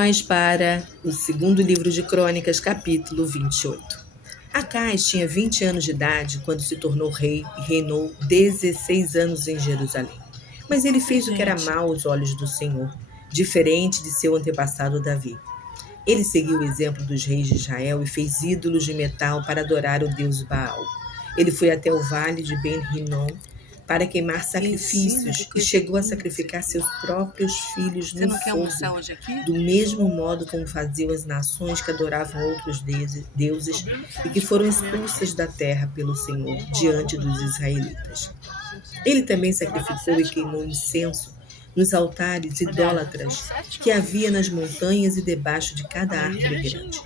nós para o segundo livro de Crônicas, capítulo 28. Acais tinha 20 anos de idade quando se tornou rei e reinou 16 anos em Jerusalém. Mas ele fez o que era mal aos olhos do Senhor, diferente de seu antepassado Davi. Ele seguiu o exemplo dos reis de Israel e fez ídolos de metal para adorar o deus Baal. Ele foi até o vale de Ben-Hinnom para queimar sacrifícios e chegou a sacrificar seus próprios filhos no fogo, do mesmo modo como faziam as nações que adoravam outros deuses e que foram expulsas da terra pelo Senhor diante dos israelitas. Ele também sacrificou e queimou incenso nos altares idólatras que havia nas montanhas e debaixo de cada árvore grande.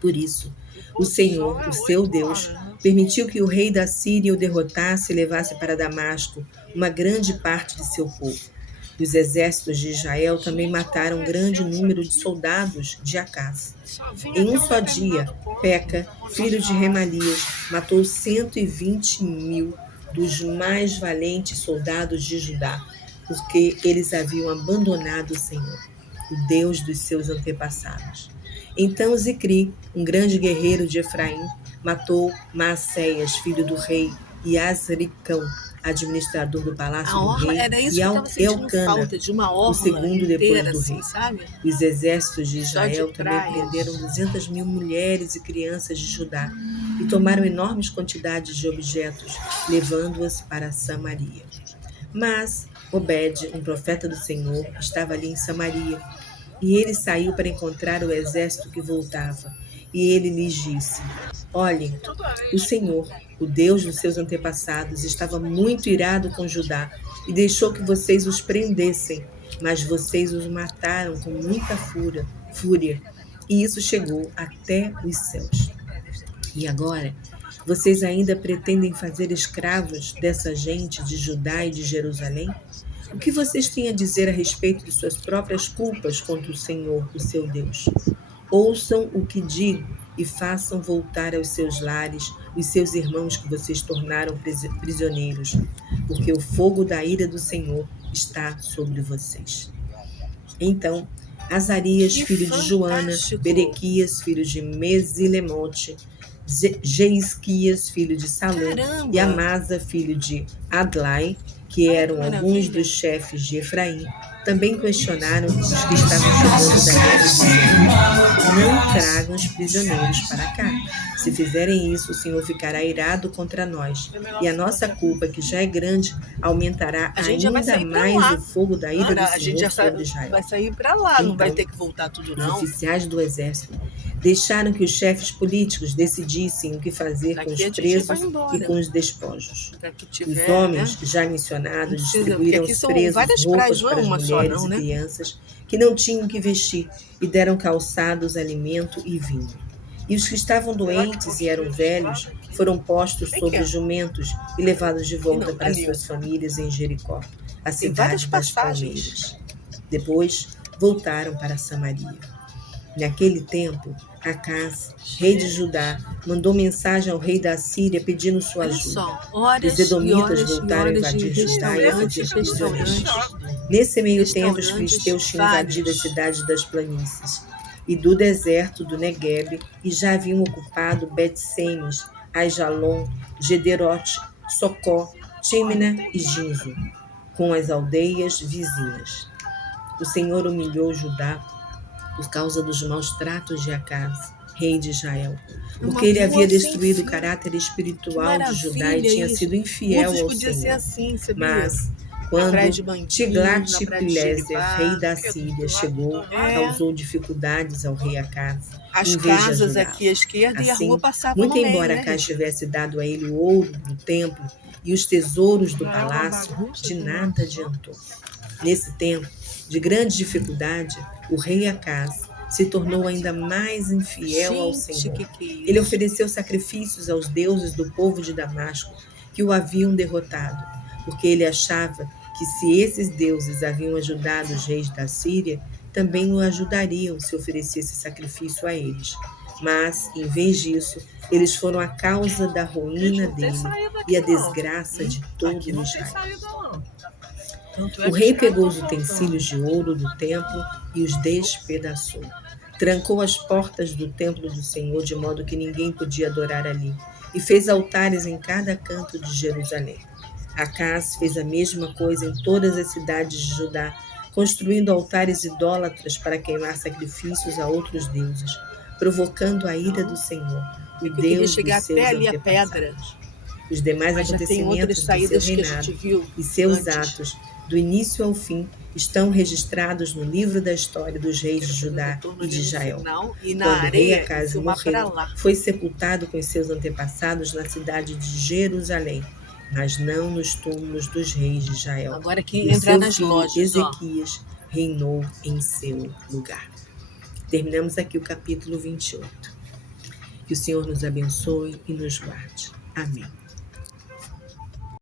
Por isso, o Senhor, o seu Deus, permitiu que o rei da Síria o derrotasse e levasse para Damasco uma grande parte de seu povo. Os exércitos de Israel também mataram um grande número de soldados de Acaz. Em um só dia, Peca, filho de Remalias, matou 120.000 dos mais valentes soldados de Judá, porque eles haviam abandonado o Senhor, o Deus dos seus antepassados. Então Zicri, um grande guerreiro de Efraim, matou Maacéias, filho do rei, e Azricão, administrador do palácio do rei, e Elcana, o segundo depois do rei. Os exércitos de Israel também prenderam 200.000 mulheres e crianças de Judá e tomaram enormes quantidades de objetos, levando-as para Samaria. Mas Obed, um profeta do Senhor, estava ali em Samaria, e ele saiu para encontrar o exército que voltava. E ele lhes disse: Olhem, o Senhor, o Deus dos seus antepassados, estava muito irado com Judá e deixou que vocês os prendessem, mas vocês os mataram com muita fúria, e isso chegou até os céus. E agora, vocês ainda pretendem fazer escravos dessa gente de Judá e de Jerusalém? O que vocês têm a dizer a respeito de suas próprias culpas contra o Senhor, o seu Deus? Ouçam o que digo e façam voltar aos seus lares os seus irmãos que vocês tornaram prisioneiros, porque o fogo da ira do Senhor está sobre vocês. Então, Azarias, filho de Joana, Berequias, filho de Mesilemote, Jeisquias, filho de Salum, e Amasa, filho de Adlai, que eram alguns dos chefes de Efraim, também questionaram os que estavam chegando da guerra, dizendo: Não tragam os prisioneiros para cá. Se fizerem isso, o Senhor ficará irado contra nós, e a nossa culpa, que já é grande, aumentará ainda mais o fogo da ira do Senhor sobre Israel. Vai sair para lá, então, não vai ter que voltar tudo não. Os oficiais do exército deixaram que os chefes políticos decidissem o que fazer com os presos e com os despojos. Os homens já mencionados distribuíram aos presos roupas para as mulheres e crianças que não tinham o que vestir e deram calçados, alimento e vinho. E os que estavam doentes e eram velhos foram postos sobre jumentos e levados de volta para suas famílias em Jericó, a cidade das palmeiras. Depois voltaram para Samaria. Naquele tempo, Acaz, rei de Judá, mandou mensagem ao rei da Síria pedindo sua ajuda. Os edomitas voltaram a invadir Judá e a fazer prisioneiros. Nesse meio tempo, os filisteus tinham invadido as cidades das planícies e do deserto do Neguebe e já haviam ocupado Bet-Semes, Aijalon, Gederote, Socó, Tímina e Ginzo, com as aldeias vizinhas. O Senhor humilhou Judá por causa dos maus tratos de Acaz, rei de Israel, porque ele havia destruído o caráter espiritual de Judá e tinha sido infiel ao Senhor. Mas, quando Tiglat-Pileser, rei da Síria, chegou, causou dificuldades ao rei Acaz. As casas aqui à esquerda e a rua passavam muito embora Acaz tivesse dado a ele o ouro do templo e os tesouros do palácio, de nada adiantou. Nesse tempo de grande dificuldade, o rei Acaz se tornou ainda mais infiel ao Senhor. Ele ofereceu sacrifícios aos deuses do povo de Damasco, que o haviam derrotado, porque ele achava que se esses deuses haviam ajudado os reis da Síria, também o ajudariam se oferecesse sacrifício a eles. Mas, em vez disso, eles foram a causa da ruína dele e a desgraça de todo Israel. O rei pegou os utensílios de ouro do templo e os despedaçou. Trancou as portas do templo do Senhor, de modo que ninguém podia adorar ali, e fez altares em cada canto de Jerusalém. Acás fez a mesma coisa em todas as cidades de Judá, construindo altares idólatras para queimar sacrifícios a outros deuses, provocando a ira do Senhor, o Deus dos seus antepassados. Os demais acontecimentos do seu reinado e seus atos, do início ao fim, estão registrados no livro da história dos reis de Judá e de Israel. Quando o rei Acás morreu, foi sepultado com seus antepassados na cidade de Jerusalém, mas não nos túmulos dos reis de Israel. Agora que entrar nas lojas, Ezequias reinou em seu lugar. Terminamos aqui o capítulo 28. Que o Senhor nos abençoe e nos guarde. Amém.